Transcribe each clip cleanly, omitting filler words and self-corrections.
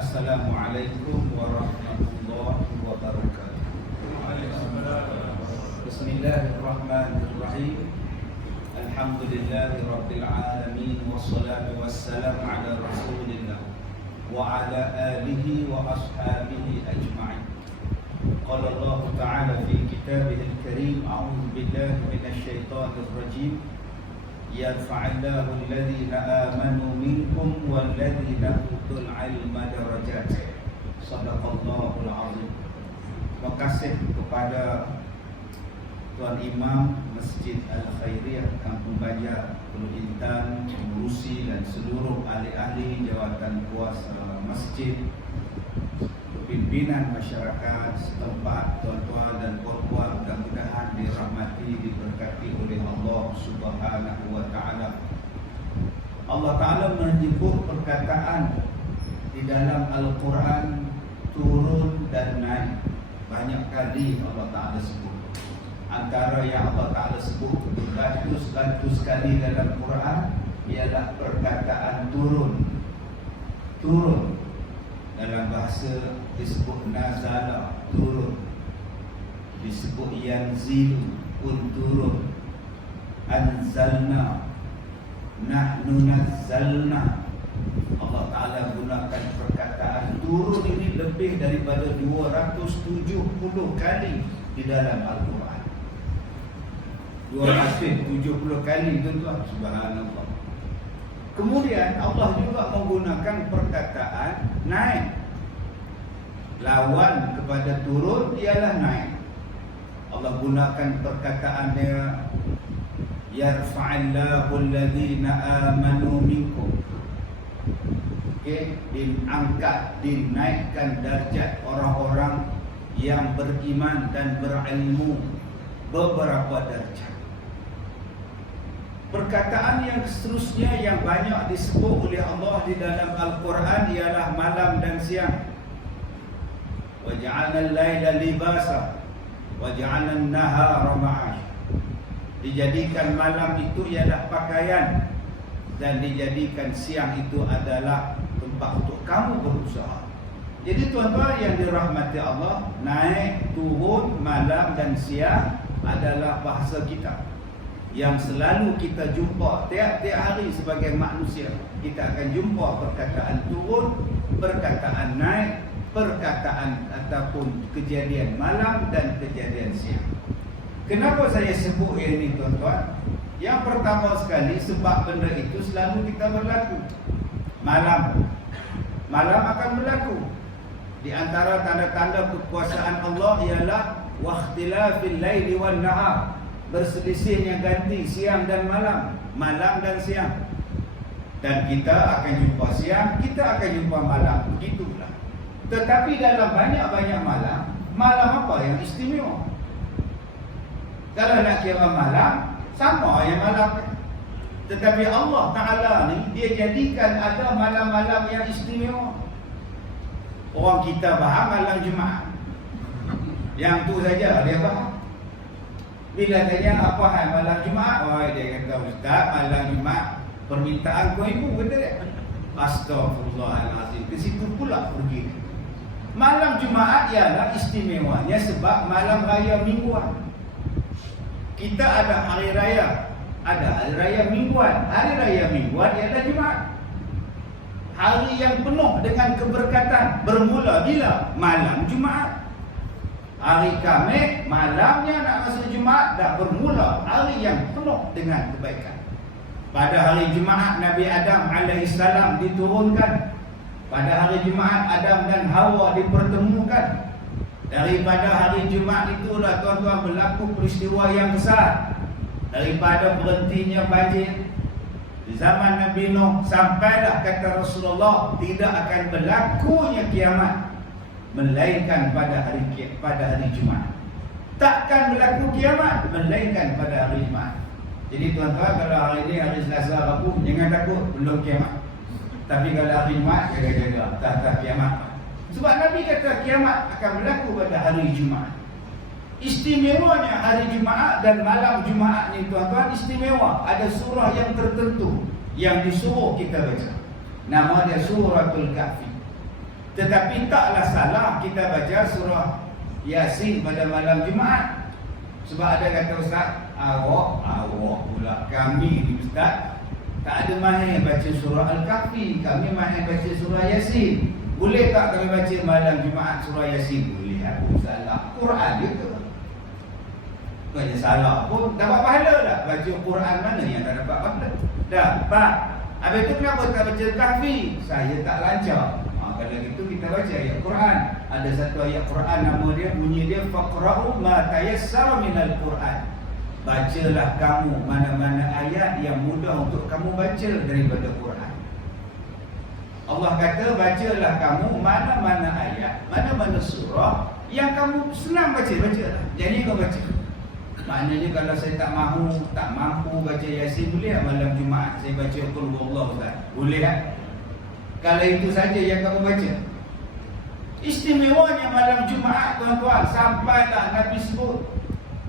Assalamualaikum warahmatullahi wabarakatuh. Bismillahirrahmanirrahim. Alhamdulillahi rabbil alamin. Wassalatu wassalamu ala rasulillah wa ala alihi wa ashabihi ajma'in. Qala Allah ta'ala fi kitabihil karim, a'udzu billahi minasy syaithanir rajim. Yarfa'illahu alladhina amanu minkum walladhina utul ilma darajat. Shadaqallahul azim. Terima kasih kepada Tuan Imam Masjid Al-Khairiyah Kampung Baja, Pulau Intan, pengurusi dan seluruh ahli-ahli jawatan kuasa masjid, pimpinan masyarakat setempat, tuan-tuan dan puan-puan, mudah-mudahan dirahmati, diberkati oleh Allah Subhanahu wa taala. Allah Taala menyebut perkataan di dalam Al-Quran turun dan naik. Banyak kali Allah Taala sebut. Antara yang Allah Taala sebut beratus-ratus kali dalam Quran ialah perkataan turun. Turun dalam bahasa disebut nazala, turun. Disebut yanzil pun turun. Anzalna, nahnu nazzalna. Allah Ta'ala gunakan perkataan turun ini lebih daripada 270 kali di dalam Al-Quran. 270 kali, tuan-tuan. Subhanallah. Kemudian Allah juga menggunakan perkataan naik. Lawan kepada turun ialah naik. Allah gunakan perkataannya yarfa'illahu alladhina amanu minkum. Diangkat, dinaikkan darjat orang-orang yang beriman dan berilmu beberapa darjat. Perkataan yang seterusnya yang banyak disebut oleh Allah di dalam Al-Quran ialah malam dan siang. Wa ja'alna al-laila libasa wa ja'alna an-nahara ma'asha. Dijadikan malam itu ialah pakaian dan dijadikan siang itu adalah tempat untuk kamu berusaha. Jadi tuan-tuan yang dirahmati Allah, naik, turun, malam dan siang adalah bahasa kita yang selalu kita jumpa tiap-tiap hari sebagai manusia. Kita akan jumpa perkataan turun, perkataan naik, perkataan ataupun kejadian malam dan kejadian siang. Kenapa saya sebut ini, tuan-tuan? Yang pertama sekali, sebab benda itu selalu kita berlaku. Malam akan berlaku. Di antara tanda-tanda kekuasaan Allah ialah waqtilafil laili wan nahar. Berselisihnya ganti siang dan malam, malam dan siang. Dan kita akan jumpa siang, kita akan jumpa malam, begitulah. Tetapi dalam banyak-banyak malam, malam apa yang istimewa? Kalau nak kira malam, sama yang malam. Tetapi Allah Ta'ala ni, dia jadikan ada malam-malam yang istimewa. Orang kita faham malam Jumaat, yang tu saja dia faham. Bila tanya apa hal malam Jumaat, oh dia kata, Ustaz, malam Jumaat permintaan kau ibu, kata dia. Astaghfirullahalazim. Ke situ pula pergi. Malam Jumaat ialah istimewanya sebab malam raya mingguan. Kita ada hari raya, ada hari raya mingguan. Hari raya mingguan ialah Jumaat. Hari yang penuh dengan keberkatan bermula bila? Malam Jumaat. Hari Khamis, malamnya nak masuk Jumaat, dah bermula hari yang penuh dengan kebaikan. Pada hari Jumaat, Nabi Adam alaihissalam diturunkan. Pada hari Jumaat, Adam dan Hawa dipertemukan. Daripada hari Jumaat itulah, tuan-tuan, berlaku peristiwa yang besar. Daripada berhentinya banjir di zaman Nabi Nuh, sampailah kata Rasulullah, tidak akan berlakunya kiamat melainkan pada hari Jumaat. Takkan berlaku kiamat melainkan pada hari Jumaat. Jadi tuan-tuan, kalau hari ini hari Selasa, Rabu, jangan takut, belum kiamat. Tapi kalau hari Jumaat, jaga-jaga, tak kiamat. Sebab Nabi kata kiamat akan berlaku pada hari Jumaat. Istimewanya hari Jumaat dan malam Jumaat ni, tuan-tuan, istimewa. Ada surah yang tertentu yang disuruh kita baca. Nama dia Suratul Kahfi. Tetapi taklah salah kita baca surah Yasin pada malam Jumaat. Sebab ada kata ustaz, awak pula kami ni ustaz tak ada mahir baca surah Al-Kahfi, kami mahir baca surah Yasin. Boleh tak kami baca malam Jumaat surah Yasin? Boleh. Apa salah? Quran dia tu. Bukannya salah pun, dapat pahala tak? Baca Quran mana yang tak dapat pahala? Dapat. Habis tu kenapa tak baca Kahfi? Saya tak lancar. Kalau gitu kita baca ayat Quran. Ada satu ayat Quran nama dia, bunyi dia faqra'u ma tayassara minal Quran. Bacalah kamu mana-mana ayat yang mudah untuk kamu baca daripada Quran. Allah kata bacalah kamu mana-mana ayat, mana-mana surah yang kamu senang bacalah. Jadi kau baca. Maknanya kalau saya tak mampu baca Yasin, boleh tak malam Jumaat saya baca Qul huwallahu ahad? Boleh tak? Kalau itu saja yang kamu baca. Istimewanya malam Jumaat tuan-tuan, sampailah Nabi sebut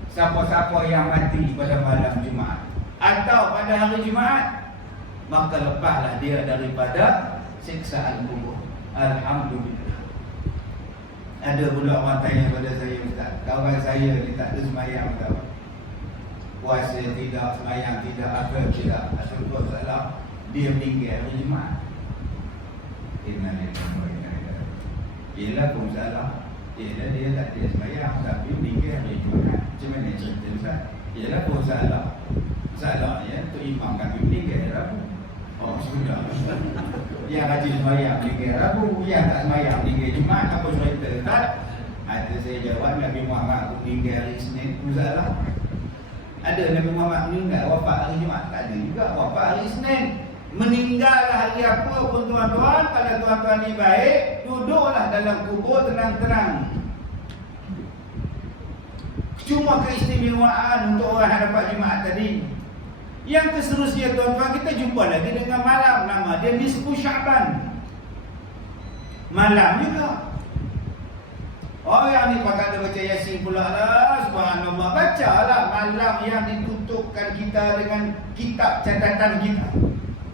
siapa-siapa yang mati pada malam Jumaat atau pada hari Jumaat, maka lepaslah dia daripada siksaan kubur. Alhamdulillah. Ada pula orang tanya pada saya, ustaz, kawan saya ni tak ada semayang tak? Puasa tidak, semayang tidak, apa tidak, asal salah, dia meninggal hari Jumaat. Ialah pun salah. Ialah dia tak ada semayang tapi meninggal hari Jumaat. Macam mana cerita ustaz? Ialah pun salah. Salahnya tu imam kami meninggal hari Rabu. Oh sudah. Yang rajin semayang meninggal Rabu, yang tak semayang meninggal Jumaat. Apa cerita ustaz? Ada saya jawab Nabi Muhammad meninggal hari Isnin. Pun salah. Ada Nabi Muhammad meninggal wafat hari Jumaat? Tak ada juga, wafat hari Isnin. Meninggal hari apa pun tuan-tuan, kalau tuan-tuan ni baik, duduklah dalam kubur tenang-tenang. Cuma keistimewaan untuk orang yang dapat Jumaat tadi. Yang seterusnya tuan-tuan, kita jumpa lagi dengan malam, nama dia Nisfu Sya'ban. Malam juga. Oh yang ni pakai ada baca Yasin pula lah, subhanallah. Bacalah malam yang ditutupkan kita dengan kitab catatan kita,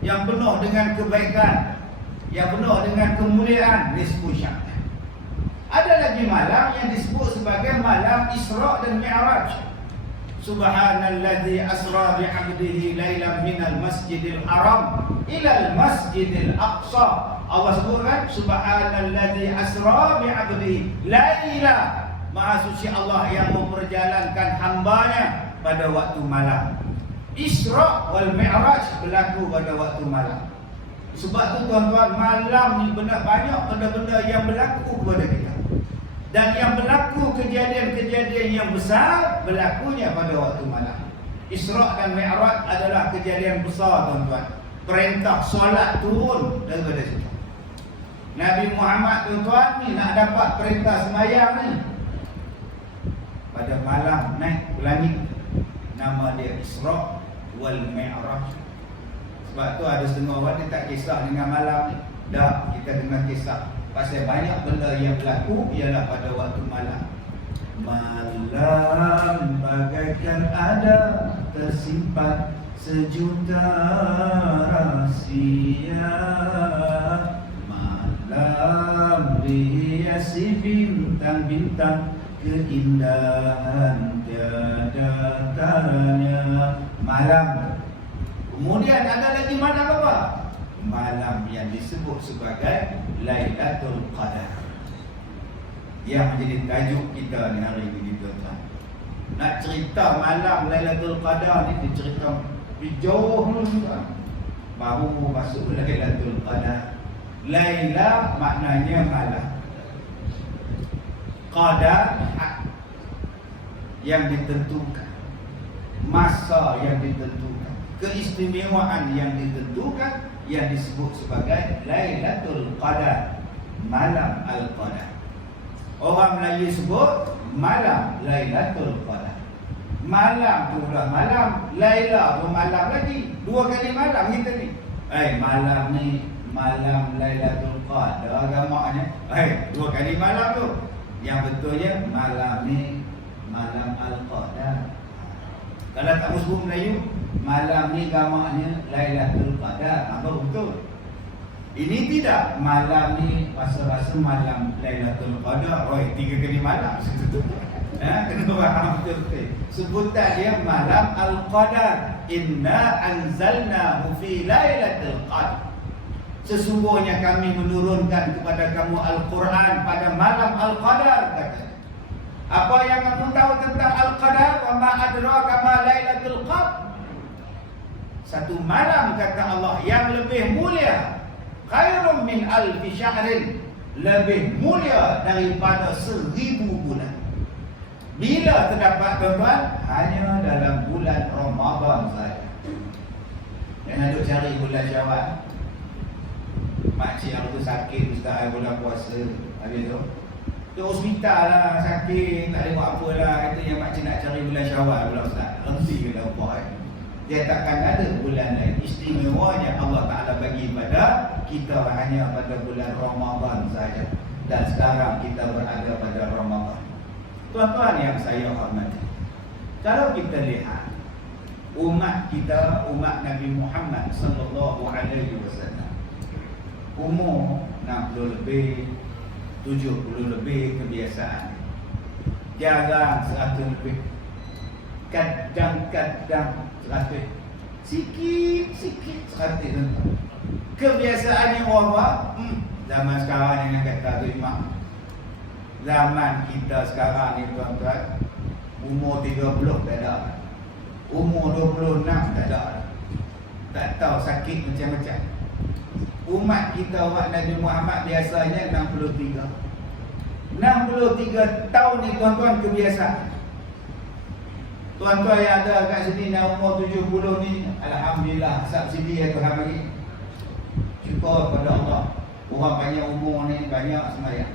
yang penuh dengan kebaikan, yang penuh dengan kemuliaan, Nisfu Sya'ban. Ada lagi malam yang disebut sebagai malam Isra' dan Mi'raj. Subhanalladzi asra bi'abdihi lailan minal masjidil haram ilal masjidil aqsa. Allah sebutkan subhanalladzi asra bi'abdihi laila. Maha suci Allah yang memperjalankan hambanya pada waktu malam. Isra' wal Mi'raj berlaku pada waktu malam. Sebab tu tuan-tuan, malam ni benar banyak benda-benda yang berlaku kepada kita. Dan yang berlaku kejadian-kejadian yang besar berlakunya pada waktu malam. Isra' dan Mi'raj adalah kejadian besar tuan-tuan. Perintah solat turun daripada situ. Nabi Muhammad tuan-tuan ni nak dapat perintah sembahyang ni pada malam naik ke langit. Nama dia Isra' wal Mi'raj. Sebab tu ada setengah orang dia tak kisah dengan malam ni. Dah, kita dengar kisah pasal banyak benda yang berlaku ialah pada waktu malam. Malam bagaikan ada tersimpan sejuta rahsia. Malam dihiasi bintang-bintang, keindahan tiada taranya. Malam. Kemudian ada lagi malam apa? Malam yang disebut sebagai Lailatul Qadar, yang menjadi tajuk kita ni hari ini tuan-tuan. Nak cerita malam Lailatul Qadar ni, cerita jauh dulu tuan. Baru masuk Lailatul Qadar. Laila maknanya malam. Qadar yang ditentukan, masa yang ditentukan, keistimewaan yang ditentukan, yang disebut sebagai Lailatul Qadar, malam Al-Qadar. Orang Melayu sebut malam Lailatul Qadar. Malam tu pula malam, Laila tu malam lagi. Dua kali malam kita ni. Malam ni malam Lailatul Qadar agamanya. Dua kali malam tu. Yang betulnya malam ni malam Al-Qadar. Kalau tak sebut Melayu, malam ni gamaknya Lailatul Qadar. Apa betul? Ini tidak, malam ni rasa-rasa malam Lailatul Qadar. Oi, 3 kali malam situ. Kena faham betul-betul. Sebutan dia malam Al-Qadar. Inna anzalnahu fi Lailatul Qadar. Sesungguhnya kami menurunkan kepada kamu Al-Quran pada malam Al-Qadar, kata. Apa yang kamu tahu tentang Al-Qadar? Wa ma adraka ma Lailatul Qadar. Satu malam, kata Allah, yang lebih mulia, khairum min alfi syahrin, lebih mulia daripada 1000 bulan. Bila terdapat, tuan-tuan? Hanya dalam bulan Ramadan saja. Jangan duk cari bulan Syawal. Makcik aku tu sakit, ustaz, bulan puasa. Habis tu ke hospital lah, sakit, tak boleh buat apa lah. Itu yang makcik nak cari bulan Syawal pula, ustaz. Henti ke dah buat. Dia takkan ada bulan lain. Istimewanya Allah Ta'ala bagi pada kita hanya pada bulan Ramadan saja. Dan sekarang kita berada pada Ramadan. Tuan-tuan yang saya hormati, kalau kita lihat umat kita, umat Nabi Muhammad sallallahu alaihi wasallam, umur 60 lebih, 70 lebih kebiasaan, jarang 100 lebih, kadang-kadang 100, sikit-sikit 100. Kebiasaannya apa? Zaman sekarang yang kata tu imam, zaman kita sekarang ni, tuan-tuan, umur 30 tak ada, umur 26 tak ada, tak tahu sakit macam-macam. Umat kita, umat Nabi Muhammad biasanya 63 tahun ni, tuan-tuan, kebiasaan. Tuan-tuan yang ada kat sini yang umur 70 ni, alhamdulillah, subsidi yang Tuhan bagi. Syukur kepada Allah. Orang panjang umur ni banyak sembahyang.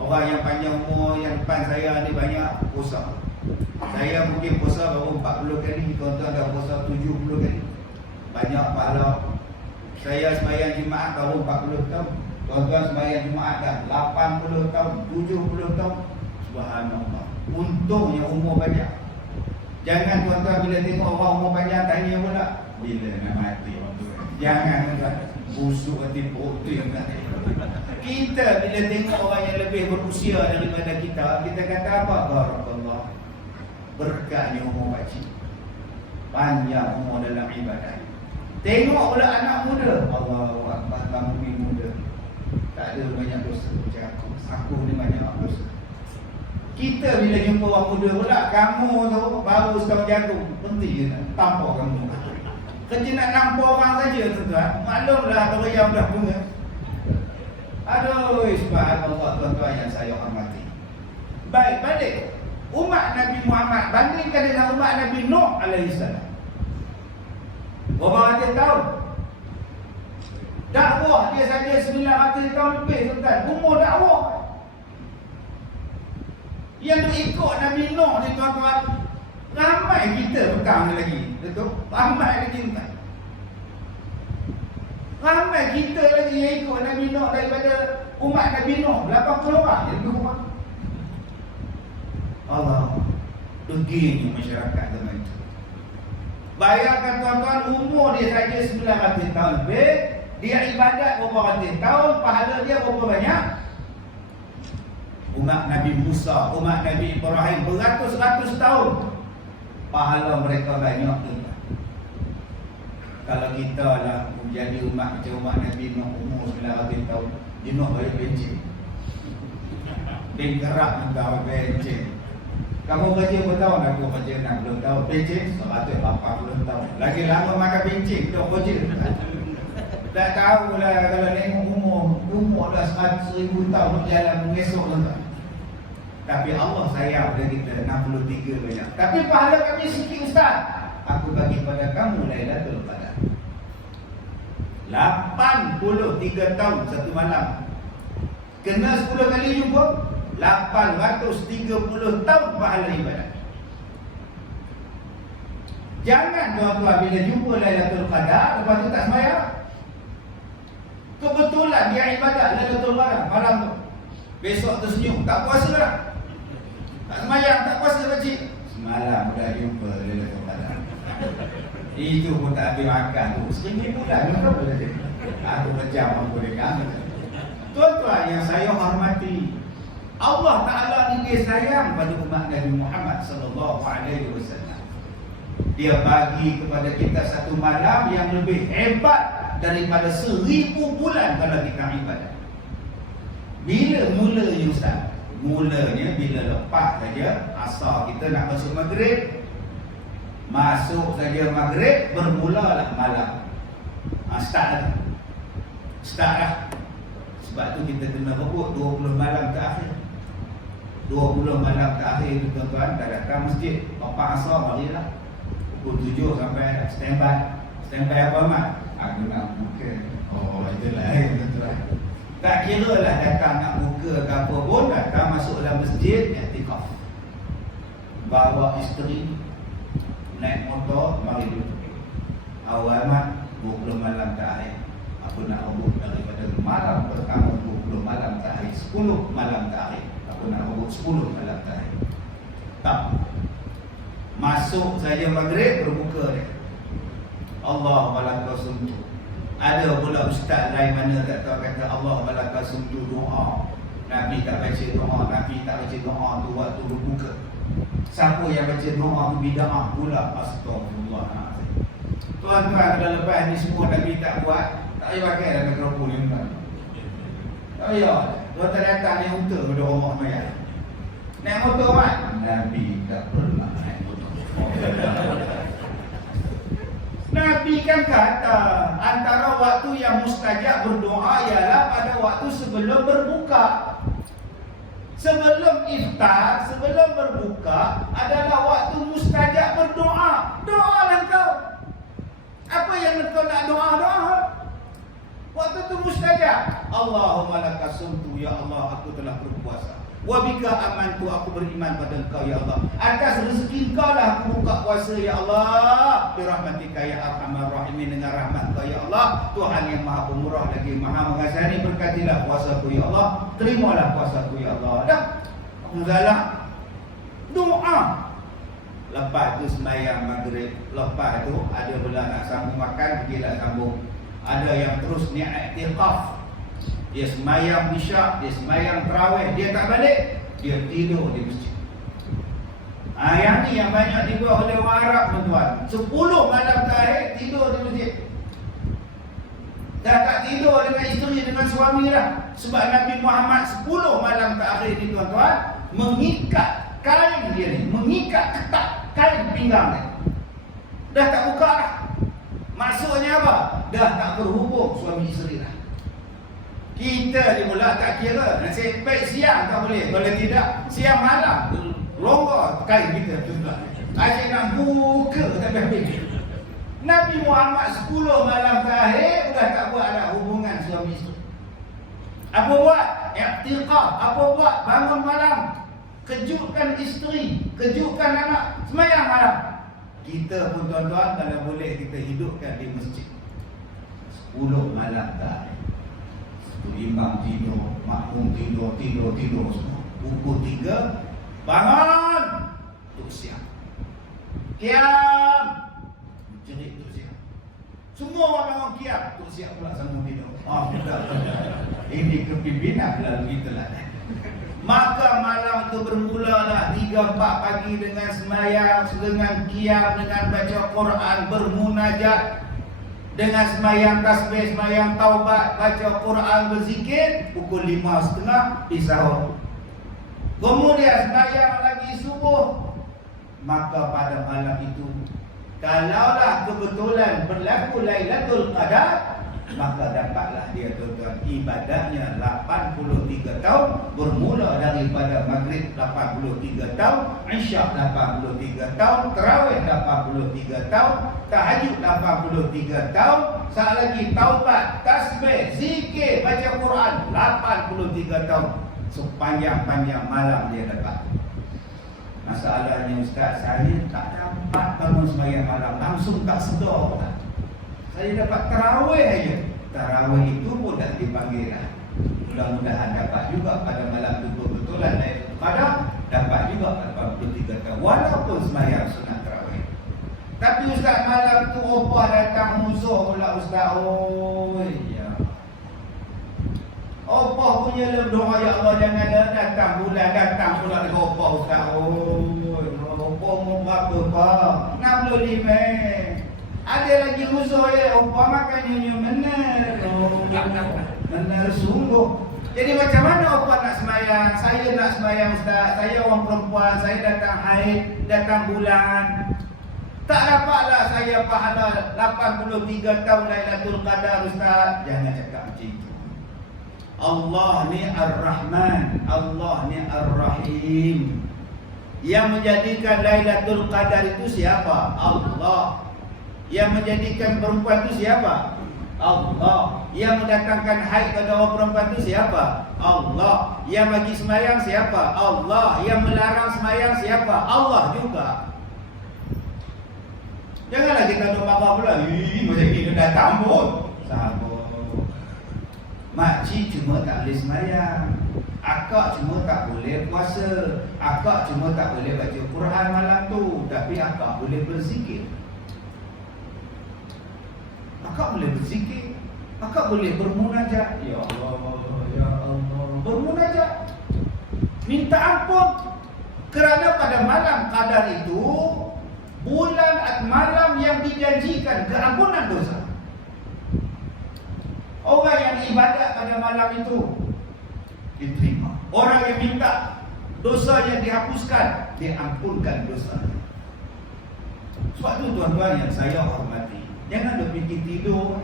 Orang yang panjang umur yang depan saya ni banyak puasa. Saya mungkin puasa baru 40 kali, tuan-tuan dah puasa 70 kali. Banyak pahala. Saya sembahyang Jumaat baru 40 tahun. Tuan-tuan sembahyang Jumaat dah 80 tahun, 70 tahun. Subhanallah. Untungnya umur banyak. Jangan tuan-tuan bila tengok orang umur panjang tanya pula, bila nak mati orang tu. Jangan tuan-tuan, busuk hati protein. Kita bila tengok orang yang lebih berusia daripada kita, kita kata apa? Barakallah, berkahnya umur pakcik, panjang umur dalam ibadah. Tengok pula anak muda, Allahu Akbar, kamu ni muda, tak ada banyak dosa macam aku ni banyak dosa. Kita bila jumpa orang muda pula, kamu tu baru setahun jagung, berhenti je nak tampar kamu. Kerja nak nampak orang saja, tuan-tuan. Maklumlah teriam dah bunga. Aduh, subhanallah, tuan-tuan yang saya hormati. Baik, balik. Umat Nabi Muhammad bandingkan dengan umat Nabi Nuh alaihissalam. Berapa ratus tahun? Dakwah dia saja 900 tahun lebih, tuan-tuan. Umur dakwah. Yang ikut Nabi Nuh ni, tuan-tuan, ramai kita petang lagi. Betul? Ramai lagi, tuan. Ramai kita lagi yang ikut Nabi Nuh daripada umat Nabi Nuh. 80 orang yang ikut. Allah, begini masyarakat zaman itu. Bayangkan, tuan-tuan, umur dia saja 900 tahun lebih. Dia ibadat berapa ratus tahun, pahala dia berapa banyak? Umat Nabi Musa, umat Nabi Ibrahim beratus-ratus tahun, pahala mereka banyak tu. Kalau kita lah menjadi umat macam umat Nabi Nuh, umur 900 tahun, jenuh balik bencin, bengkerak mentau bencin. Kamu kerja berapa tahun? Aku kerja 60 tahun. Bencin 180 tahun. Lagi lama makan bencin, dah kerja. Tak tahulah kalau tengok umur dah 100,000 tahun berjalan mengesok, tuan-tuan. Tapi Allah sayang pada kita 63 banyak. Tapi pahala kami sikit, ustaz. Aku bagi pada kamu Lailatul Qadar. 83 tahun satu malam. Kena 10 kali jumpa, 830 tahun pahala ibadat. Jangan, tuan-tuan, bila jumpa Lailatul Qadar lepas tu tak sembahyang. Kebetulan dia ibadat Lailatul Qadar malam tu, besok tersenyum, tak puasa dah, tak sembahyang, tak puasa pakcik. Semalam dah jumpa Lailatul Qadar. Itu pun tak habis makan tu, 1000 bulan. Aku macam aku dengar. Tuan-tuan yang saya hormati, Allah Ta'ala ni dia sayang pada umat Nabi Muhammad sallallahu alaihi wasallam. Dia bagi kepada kita satu malam yang lebih hebat daripada 1000 bulan kalau kita ibadat. Bila mulanya Ustaz? Mulanya bila lepas saja asar kita nak masuk maghrib. Masuk saja maghrib, bermulalah malam. Start dah. Sebab tu kita kena rebut 20 malam terakhir. 20 malam terakhir tu tuan-tuan, dah datang masjid. Lepas asar marilah. Pukul 7 sampai standby. Standby apa Mat? Aku nak buka. Oh, itulah tuan-tuan. Tak kira lah datang nak buka ke apa pun, datang masuk dalam masjid, i'tikaf. Bawa isteri, naik motor, mari duduk. Awal Mat, 20 malam terakhir. Aku nak rebut daripada malam pertama 20 malam terakhir, 10 malam terakhir. Aku nak rebut 10 malam terakhir. Tak. Masuk saja maghrib, berbuka dia. Allah malaka suntuk. Ada pula ustaz lain mana tak tahu kata Allah malaka suntuk doa. Nabi tak baca doa, Nabi tak baca doa tu waktu berbuka. Siapa yang baca doa tu bid'ah pula. Astagfirullahaladzim. Tuan-tuan, kalau lepas ni semua Nabi tak buat, tak payah pakai dalam mikrofon ni tuan. Tak payah. Tuan-tuan datang ni unta pada rumah mayat. Naik motor Mat? Nabi tak pernah naik motor. Nabi kan kata antara waktu yang mustajab berdoa ialah pada waktu sebelum berbuka. Sebelum iftar, sebelum berbuka adalah waktu mustajab berdoa. Doalah kau. Apa yang kau nak doa? Waktu tu mustajab. Allahumma laka sumtu, ya Allah, aku telah berpuasa. Wa bika amantu, aku beriman pada Engkau ya Allah. Atas rezeki Engkau lah aku buka puasa ya Allah. Bi rahmatika ya arhamar rahimin, dengan rahmat Engkau ya Allah, Tuhan yang Maha Pemurah lagi Maha Mengasihani, berkatilah puasaku ya Allah. Terimalah puasaku ya Allah. Dah. Muzalah doa. Lepas tu sembahyang maghrib. Lepas tu ada pula nak sambung makan, pergilah sambung. Ada yang terus ni i'tikaf. Dia sembahyang isyak, dia sembahyang tarawih, dia tak balik, dia tidur di masjid. Yang ni yang banyak dibuat oleh orang Arab tuan-tuan. 10 malam terakhir tidur di masjid. Dah tak tidur dengan isteri, dengan suami dah. Sebab Nabi Muhammad 10 malam terakhir ni tuan-tuan mengikat kain dia ni, mengikat ketat kain pinggang dia. Dah tak buka dah. Maksudnya apa? Dah tak berhubung suami isteri dah. Kita ni mula tak kira. Nasi baik siang tak boleh. Kalau tidak, siang malam longgar kain kita juga. Asyik nak buka tak habis. Nabi Muhammad 10 malam terakhir dah tak buat ada hubungan suami isteri. Apa buat? I'tikaf. Apa buat? Bangun malam, kejutkan isteri, kejutkan anak, sembahyang malam. Kita pun tuan-tuan kalau boleh kita hidupkan di masjid 10 malam terakhir. Imam tidur, makmum tidur semua. Pukul 3 bangun untuk siang. Qiyam, jerit untuk siang. Semua orang bangun qiyam untuk siang pula sambung tidur. Ini kepimpinan lalu itulah. Maka malam itu bermulalah 3-4 pagi dengan sembahyang, dengan qiyam, dengan baca Quran, bermunajat, dengan sembahyang tasbih, sembahyang taubat, baca Quran, berzikir. Pukul 5.30 sahur. Kemudian sembahyang lagi subuh. Maka pada malam itu, kalaulah kebetulan berlaku Lailatul Qadar, maka dapatlah dia tuan-tuan ibadahnya 83 tahun, bermula daripada maghrib 83 tahun, isyak 83 tahun, tarawih 83 tahun, tahajud 83 tahun, saat lagi taubat, tasbih, zikir, baca Quran 83 tahun. Sepanjang-panjang malam dia dapat. Masalahnya Ustaz, saya tak dapat bangun sembahyang malam, langsung tak sedar tak. Saya dapat tarawih aja. Tarawih itu pun dah dipanggil lah. Mudah-mudahan dapat juga pada malam itu kebetulan pada dapat juga 83 tahun. Walaupun sembahyang sunat tarawih. Tapi Ustaz malam tu opah datang musuh pula Ustaz. Oh ya punya doa, ya Allah jangan datang bulan, datang pula dengan opah Ustaz. Opah umur berapa Pak? 65. Ada lagi usaha ya, opah makan nyonya benar. Benar sungguh. Jadi macam mana opah nak semayang? Saya nak semayang Ustaz. Saya orang perempuan, saya datang haid, datang bulan. Tak dapatlah saya pahala 83 tahun Lailatul Qadar Ustaz. Jangan cakap macam itu. Allah ni Ar-Rahman, Allah ni Ar-Rahim. Yang menjadikan Lailatul Qadar itu siapa? Allah. Yang menjadikan perempuan itu siapa? Allah. Yang mendatangkan haid pada orang perempuan itu siapa? Allah. Yang bagi semayang siapa? Allah. Yang melarang semayang siapa? Allah juga. Janganlah kita duk marah pula. Macam ni dia datang pun. Sabar. Makcik cuma tak boleh semayang. Akak cuma tak boleh puasa. Akak cuma tak boleh baca Quran malam tu. Tapi akak boleh berzikir. Akak boleh berzikir. Akak boleh bermunajat. Ya Allah, ya Allah. Bermunajat. Minta ampun. Kerana pada malam Qadar itu bulan atau malam yang dijanjikan keampunan dosa. Orang yang ibadat pada malam itu diterima. Orang yang minta dosanya dihapuskan, diampunkan dosanya. Sebab itu tuan-tuan yang saya hormati, jangan berfikir tidur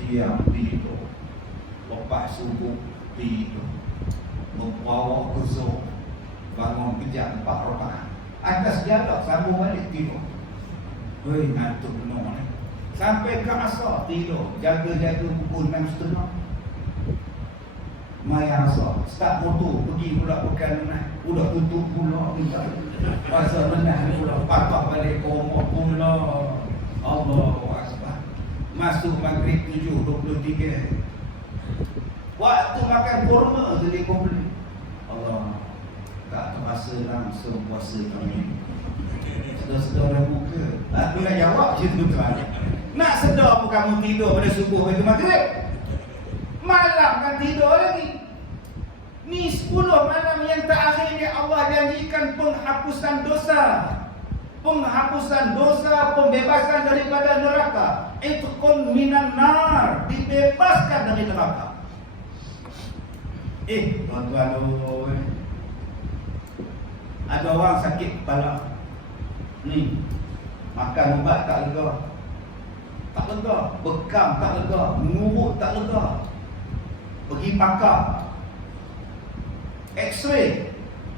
siang tidur, lepas subuh tidur, membawa kusuk, bangun kejap 4 rakaat, atas jalan sambung balik tidur. Hei, ngantuk penuh ni. Sampai ke asar tidur, jaga-jaga pukul 6.30. Mai asar, start motor, pergi pula pekan menah. Udah tutup pula minta. Pasal menah pula, papak balik ke rumah pula. Allahu Akbar. Masuk maghrib 7.23. Waktu makan kurma tu dia komplain. Allah, tak terasa langsung puasa kami. Sedar-sedar dah buka. Aku nak jawab je tuan-tuan. Nak sedar pun kamu tidur pada subuh pada maghrib. Malam kan tidur lagi. Ni 10 malam yang terakhir ni Allah janjikan penghapusan dosa. Penghapusan dosa, pembebasan daripada neraka. Itqun minan nar, dibebaskan dari neraka. Tuan-tuan, ada orang sakit kepala. Ni, makan ubat tak lega. Tak lega, bekam tak lega, mengurut tak lega. Pergi pakar, X-ray,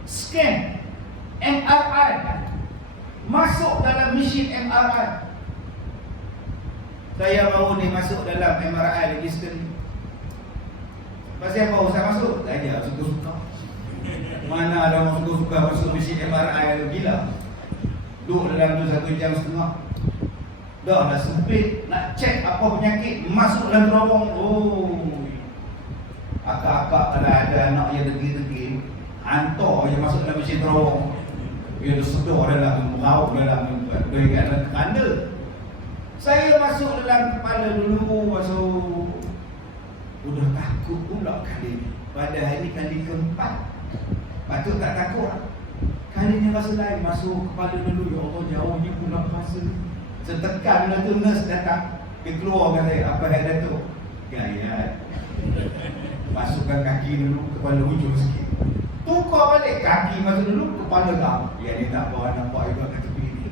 scan, MRI, masuk dalam mesin MRI. Saya baru ni masuk dalam MRI lagi sekali. Pasal apa usah masuk? Saja suka-suka. Mana ada orang suka-suka masuk mesin MRI, gila. Duduk dalam tu 1 jam setengah. Dah lah sempit, nak cek apa penyakit, masuk dalam terowong. Akak-akak kalau ada anak yang degil-degil, hantar je masuk dalam mesin terowong. Dia dah sedar dalam merauk dalam kanda. Saya masuk dalam kepala dulu, masuk. Udah takut pula kali ni. Padahal ini kali keempat. Patut tak takut. Kali ni rasa lain, masuk kepala dulu. Ya Allah, jauh ni pula rasa. Setekan tu nurse datang. Dia keluar kata, apa yang Datuk? Gaya. Masukkan kaki dulu, kepala hujung sikit. Tukar balik, kaki masuk dulu, kepala tak. Ya ni tak apa, nampak juga kat tepi ni.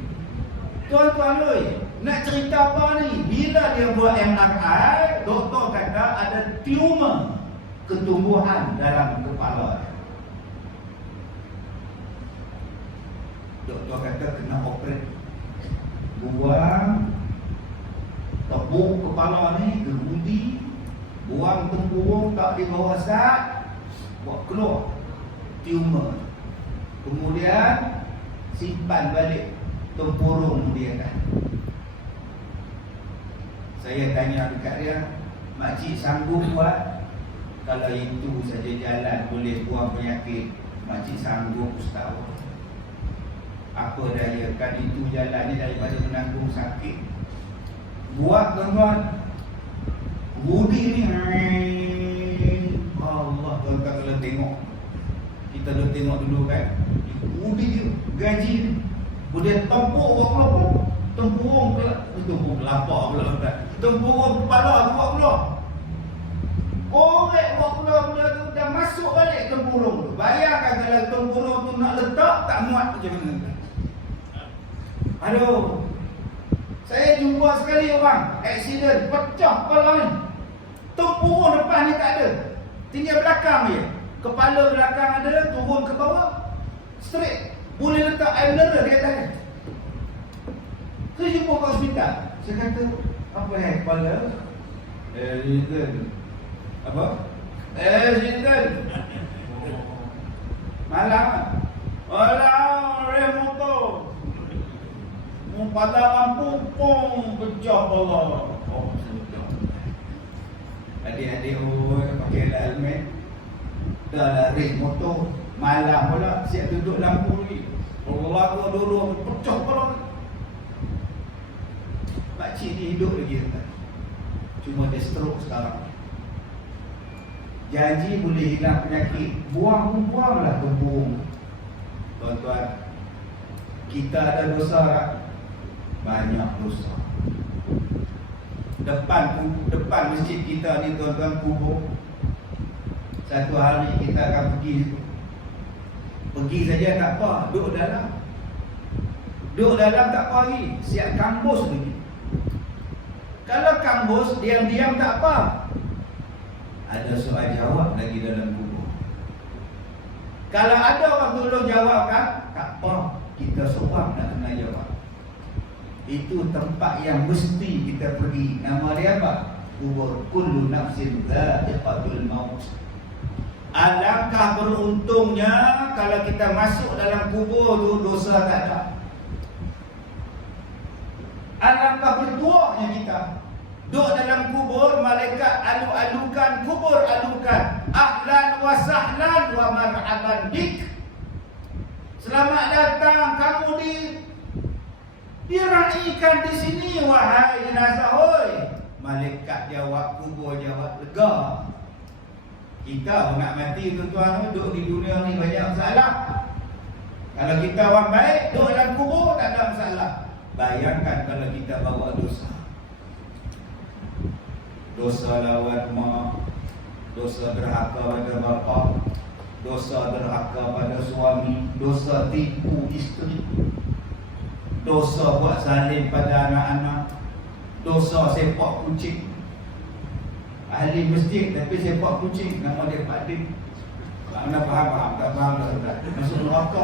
Tuan-tuan oi, nak cerita apa ni? Bila dia buat MRI, doktor kata ada tumor ketumbuhan dalam kepala. Doktor kata kena operate. Buang, tepuk kepala ni, gerudi, buang tempurung tak di bawah sat, buat keluar tumor. Kemudian simpan balik tempurung dia kan. Saya tanya dekat dia, makcik sanggup buat? Kalau itu saja jalan boleh buang penyakit, makcik sanggup Ustaz. Apa daya, kan itu jalan ni daripada menanggung sakit. Buat tuan-tuan. Budi ni Kita dah tengok dulu kan, ubi gaji ni, kemudian tempur orang pula, tempurung kelapa pula kan, tempurung kepala buat pula, korek buat pula tu dah masuk balik tempurung tu. Bayangkan kalau tempurung tu nak letak tak muat macam mana. Aduh, saya jumpa sekali orang aksiden pecah kepala ni, tempurung depan ni tak ada, tinggal belakang je. Kepala belakang ada, turun ke bawah, straight. Boleh letak air mineral di atas. Saya jumpa ke hospital. Saya kata, apa yang kepala? Aksiden. Apa? Aksiden. Malam. Alah, rem motor. Pada lampu, pung, pecah kepala. Oh, sedap. Adik-adik, pakai helmet. Dah lari motor, malam pula siap duduk lampu lagi. Allah tu dulu pecah kepala. Pakcik ni hidup lagi tak? Cuma dia stroke sekarang. Janji boleh hilang penyakit, buanglah tempurung. Tuan-tuan, kita ada dosa tak? Banyak dosa. Depan masjid kita ni tuan-tuan kubur. Satu hari kita akan pergi saja tak apa, duduk dalam tak apa lagi, siap kambus lagi. Kalau kambus, diam-diam tak apa, ada soal jawab lagi dalam kubur. Kalau ada orang tolong jawabkan, tak apa, kita seorang nak kena jawab. Itu tempat yang mesti kita pergi. Nama dia apa? Kubur. Kullu nafsin dha'iqatul maut. Alangkah beruntungnya kalau kita masuk dalam kubur tu dosa tak ada. Alangkah bertuahnya kita duduk dalam kubur, malaikat alu-alukan, kubur alukan, ahlan wa sahlan wa marhaban bik. Selamat datang kamu diraikan di sini wahai jenazah. Hoi, malaikat jawab, kubur jawab, lega. Kita nak mati tuan-tuan, duduk di dunia ni banyak masalah. Kalau kita orang baik, duduk dalam kubur tak ada masalah. Bayangkan kalau kita bawa dosa. Dosa lawan mak, dosa derhaka pada bapa, dosa derhaka pada suami, dosa tipu isteri, dosa buat zalim pada anak-anak, dosa sepak kucing. Ahli masjid tapi sepak kucing, nama dia Pak Dik. Anda faham? Tak faham tak? Masuk neraka.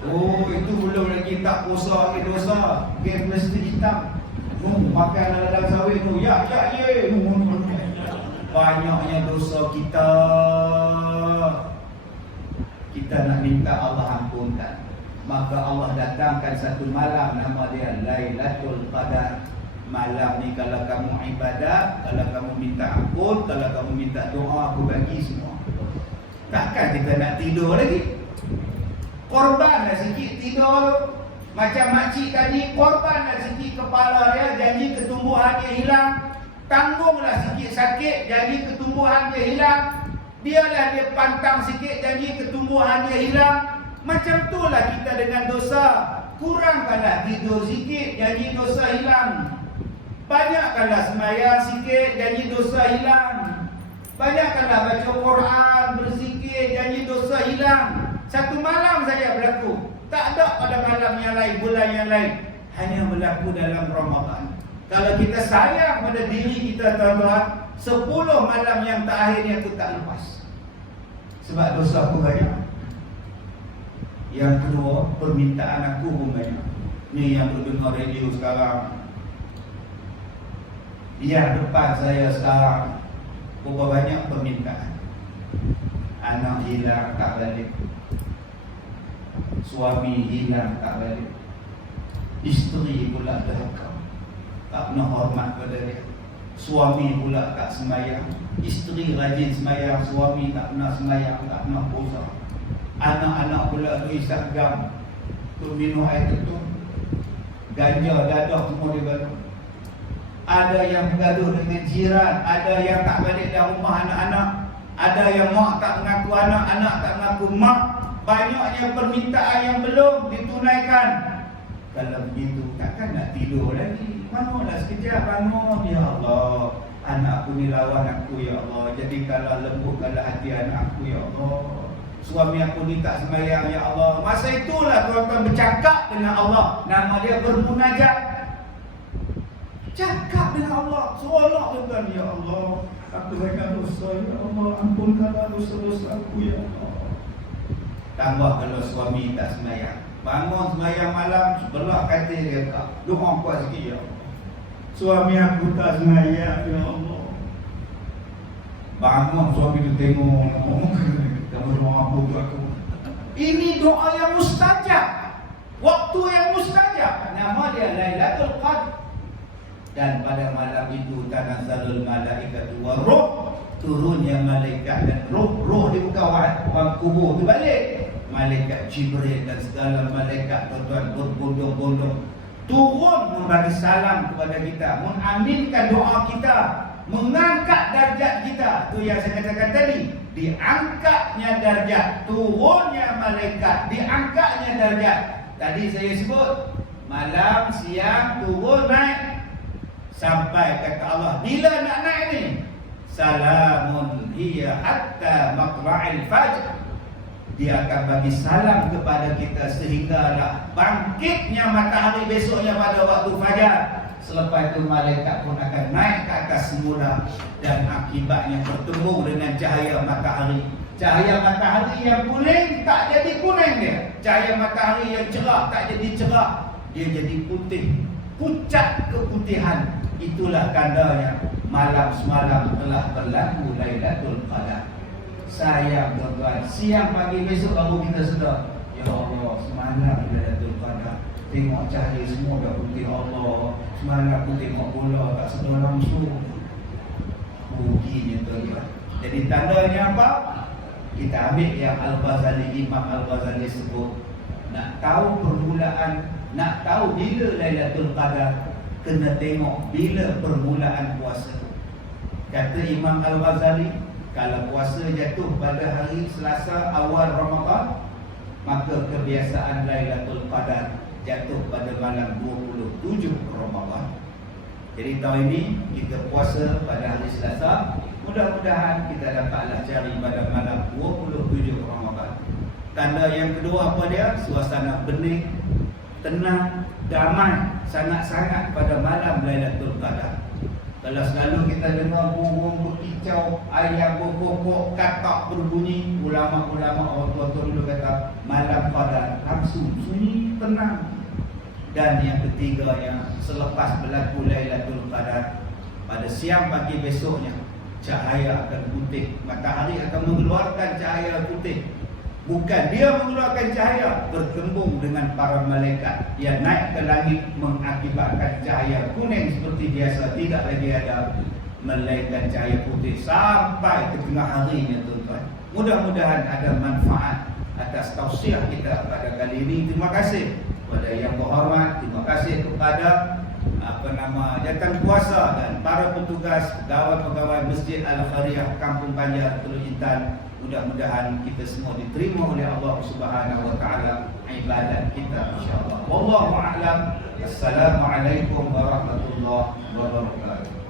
Oh, itu belum lagi tak puasa lagi dosa. Game plastik hitam. Makan dalam sawit tu. Ya. Banyaknya dosa kita. Kita nak minta Allah ampunkan. Maka Allah datangkan satu malam, nama dia Lailatul Qadar. Malam ni kalau kamu ibadat, kalau kamu minta ampun, kalau kamu minta doa, aku bagi semua. Takkan kita nak tidur lagi? Korbanlah sikit tidur. Macam makcik tadi, korbanlah sikit kepala dia, janji ketumbuhan dia hilang. Tanggunglah sikit sakit, janji ketumbuhan dia hilang. Biarlah dia pantang sikit, janji ketumbuhan dia hilang. Macam itulah kita dengan dosa. Kurangkanlah tidur sikit, janji dosa hilang. Banyakkanlah sembahyang sikit, janji dosa hilang. Banyakkanlah baca Quran, berzikir, janji dosa hilang. Satu malam saja berlaku. Tak ada pada malam yang lain, bulan yang lain. Hanya berlaku dalam Ramadan. Kalau kita sayang pada diri kita tuan-tuan, 10 malam yang terakhir ni aku tak lepas. Sebab dosa aku banyak. Yang kedua, permintaan aku pun banyak. Ni yang berdengar radio sekarang, yang depan saya sekarang, berapa banyak permintaan. Anak hilang tak balik, suami hilang tak balik, isteri pula derhaka, tak nak hormat pada dia. Suami pula tak sembahyang, isteri rajin sembahyang, suami tak pernah sembahyang, tak pernah puasa. Anak-anak pula tu isap gam, tu minum air ketum, ganja, dadah semua dibalut. Ada yang bergaduh dengan jiran, ada yang tak balik dari rumah anak-anak, Ada yang mak tak mengaku anak, anak tak mengaku mak. Banyaknya permintaan yang belum ditunaikan. Kalau begitu takkan nak tidur lagi. Bangunlah sekejap, bangun. Ya Allah, anak aku ni lawan aku, ya Allah. Jadi kalau lembutkanlah hati anak aku, ya Allah. Suami aku ni tak sembahyang, ya Allah. Masa itulah tuan-tuan bercakap dengan Allah. Nama dia bermunajat. Cakap dengan Allah. Seronok tuan-tuan, ya Allah, aku banyak dosa, ya Allah. Ampunkanlah dosa-dosa aku, ya Allah. Tambah kalau suami tak sembahyang. Bangun sembahyang malam, sebelah katil dia tak. Doa kuat sikit, ya Allah. Suami aku tak sembahyang, ya Allah. Bangun suami tu tengok, kamu doa apa tu aku? Ini doa yang mustajab. Waktu yang mustajab. Nama dia Lailatul Qadar. Dan pada malam itu tanazzalul malaikatu wa ruh, turunnya malaikat dan roh dia bukan orang kubur tu balik. Malaikat Jibril dan segala malaikat tuan-tuan berbondong-bondong turun membagi salam kepada kita, mengaminkan doa kita, mengangkat darjat kita. Tu yang saya katakan tadi, diangkatnya darjat, turunnya malaikat, diangkatnya darjat. Tadi saya sebut malam, siang, turun, naik. Sampai kata Allah, bila nak naik ni? Salamun hiya hatta matla'il fajr. Dia akan bagi salam kepada kita sehinggalah bangkitnya matahari besoknya pada waktu fajar. Selepas itu malaikat pun akan naik ke atas semula dan akibatnya bertemu dengan cahaya matahari. Cahaya matahari yang kuning tak jadi kuning dia. Cahaya matahari yang cerah tak jadi cerah. Dia jadi putih, pucat keputihan. Itulah tandanya malam semalam telah berlaku Lailatul Qadar. Sayang tuan-tuan, siang pagi besok baru kita sedar, ya Allah, semalam Lailatul Qadar. Tengok cahaya semua dah putih, Allah. Semalam aku tengok bola tak sedar langsung. Ruginya tuan-tuan. Jadi tandanya apa? Kita ambil yang Al-Ghazali, Imam Al-Ghazali sebut. Nak tahu permulaan, nak tahu bila Lailatul Qadar, kena tengok bila permulaan puasa. Kata Imam Al-Ghazali, kalau puasa jatuh pada hari Selasa awal Ramadan, maka kebiasaan Lailatul Qadar jatuh pada malam 27 Ramadan. Jadi tahun ini kita puasa pada hari Selasa. Mudah-mudahan kita dapatlah cari pada malam 27 Ramadan. Tanda yang kedua apa dia? Suasana bening, tenang, damai sangat-sangat pada malam Lailatul Qadar. Kalau selalu kita dengar burung berkicau, ayam berkokok, katak berbunyi, ulama-ulama orang tua-tua dulu kata malam Qadar langsung sunyi, tenang. Dan yang ketiga yang selepas berlaku Lailatul Qadar, pada siang pagi besoknya cahaya akan putih, matahari akan mengeluarkan cahaya putih. Bukan dia mengeluarkan cahaya, bertembung dengan para malaikat yang naik ke langit mengakibatkan cahaya kuning seperti biasa, tidak lagi ada, melainkan cahaya putih sampai ke tengah harinya tuan-tuan. Mudah-mudahan ada manfaat atas tausiah kita pada kali ini. Terima kasih kepada yang berhormat, terima kasih kepada jawatan kuasa dan para petugas pegawai-pegawai Masjid Al-Khairiyah Kampung Banjar Teluk Intan. Mudah-mudahan kita semua diterima oleh Allah Subhanahu wa taala ibadat kita insyaallah. Wallahu a'lam. Assalamualaikum warahmatullahi wabarakatuh.